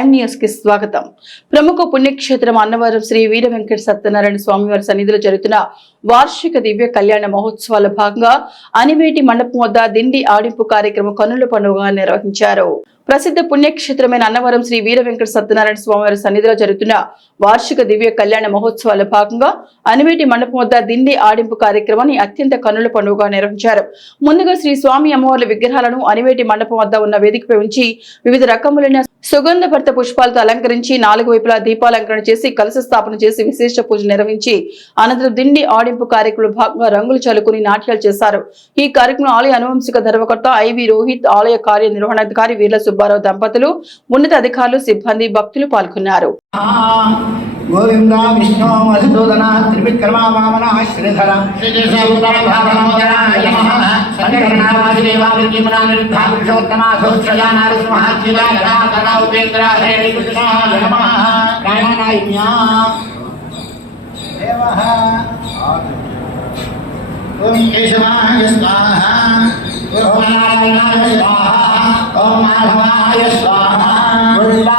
Prime న్యూస్కి స్వాగతం. ప్రముఖ పుణ్యక్షేత్రం అన్నవరం శ్రీ వీర వెంకట సత్యనారాయణ స్వామివారి సన్నిధిలో జరుగుతున్న వార్షిక దివ్య కళ్యాణ మహోత్సవాల భాగంగా అనివేటి మండపం వద్ద దిండి ఆడింపు కార్యక్రమం కనుల పండుగ నిర్వహించారు. ప్రసిద్ధ పుణ్యక్షేత్రమైన అన్నవరం శ్రీ వీర వెంకట సత్యనారాయణ స్వామివారి సన్నిధిలో జరుగుతున్న వార్షిక దివ్య కళ్యాణ మహోత్సవాల భాగంగా అనివేటి మండపం వద్ద దిండి ఆడింపు కార్యక్రమాన్ని అత్యంత కన్నుల పండుగగా నిర్వహించారు. ముందుగా శ్రీ స్వామి అమ్మవార్ల విగ్రహాలను అనివేటి మండపం వద్ద ఉన్న వేదికపై ఉంచి వివిధ రకములైన సుగంధభరిత పుష్పాలతో అలంకరించి నాలుగు వైపులా దీపాలంకరణ చేసి కలశ స్థాపన చేసి విశేష పూజ నిర్వహించి అనంతరం దిండి ఆడింపు కార్యక్రమంలో భాగంగా రంగులు చల్లుకుని నాట్యాలు చేశారు. ఈ కార్యక్రమం ఆలయ అనువంశిక ధర్మకర్త ఐవి రోహిత్ ఆలయ కార్యనిర్వహణాధికారి వీర్ల సుబ్బారావు దంపతులు ఉన్నత అధికారులు సిబ్బంది భక్తులు పాల్గొన్నారు. గోవింద విష్ణు మధుసూదన త్రివిక్రమ వామన శ్రీధర ఓం కేశవాయ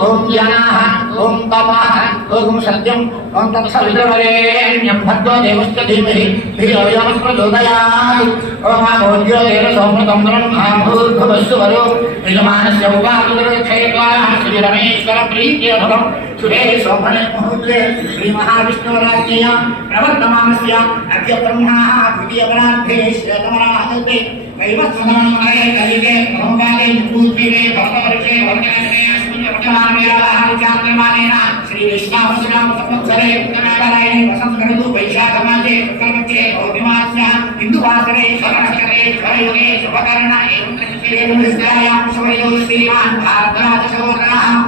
ఓం జ్ఞానాః ఓం తపః ఓం సత్యం ఓం తత్సవితుర్వరేణ్యం భర్గో దేవస్య ధీమహి ధియో యో ప్రచోదయాత్ ఓం ఆమోద్యో దేవ సోమతం బ్రహ్మాభూర్భువస్సు వరో యజమానస్య ఉపాదురక్షేత్వా శ్రీ రమేశ్వర ప్రీత్యర్థం సురే శోభనే ముహూర్తే శ్రీ మహావిష్ణురాజ్ఞయ ప్రవర్తమానస్య అద్య బ్రహ్మణः ద్వితీయపరార్థే శ్వేతవరాహకల్పే వైవస్వతమన్వये కలిగే విశ్వావసునామ సంవత్సరే ఉత్తరాయణే వసంతఋతు వైశాఖమాసే శుక్లపక్షే పౌర్ణిమాస్య హిందువాసరే స్వర్ణశకరే స్వరయుగే శుభకరణ ఏం శుభయో శ్రీమాన్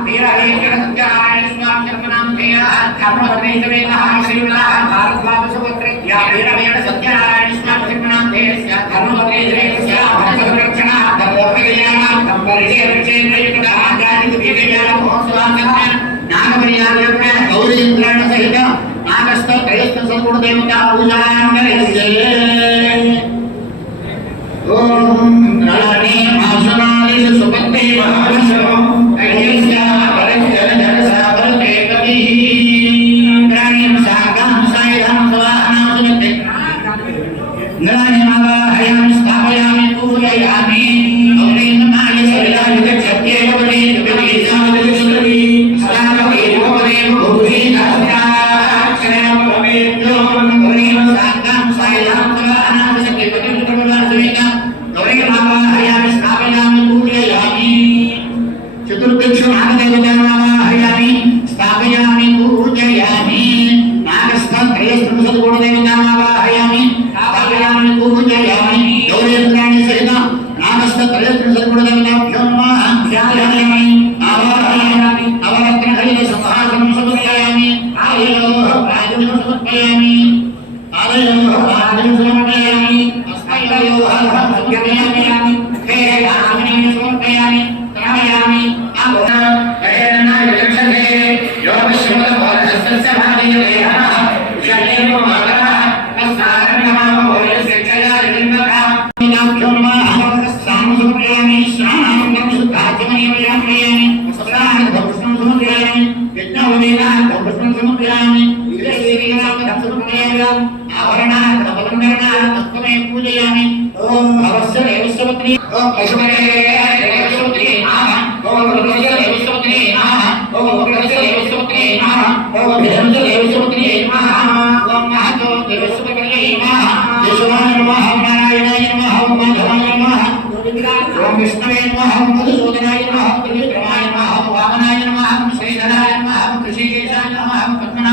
వీరవేంకట సత్యనారాయణ స్వామి శర్మనాం ధేయः ధర్మపత్రేశవేదः వీరవేంకట సత్యనారాయణ స్వామి เป็นกัลยาณได้เสีย అస్యాక్షరం భవేద్యో గౌరీం సాగం संविधं सुगुणेयं आवरणः कलकुलङ्करणः तत्त्वमे पूजयामि ॐ भवस्य देवस्वपत्नी ॐ पशुपते देवस्वपत्नी नमः ॐ रुद्रस्य देवस्वपत्नी नमः ॐ उग्रस्य देवस्वपत्नी नमः ॐ विधस्य देवस्वपत्नी नमः ॐ महतो देवस्वपत्नी नमः यशोमाय नमः नारायणाय नमः ॐ माधवाय नमः ॐ विष्णवे नमः मधुसूदनाय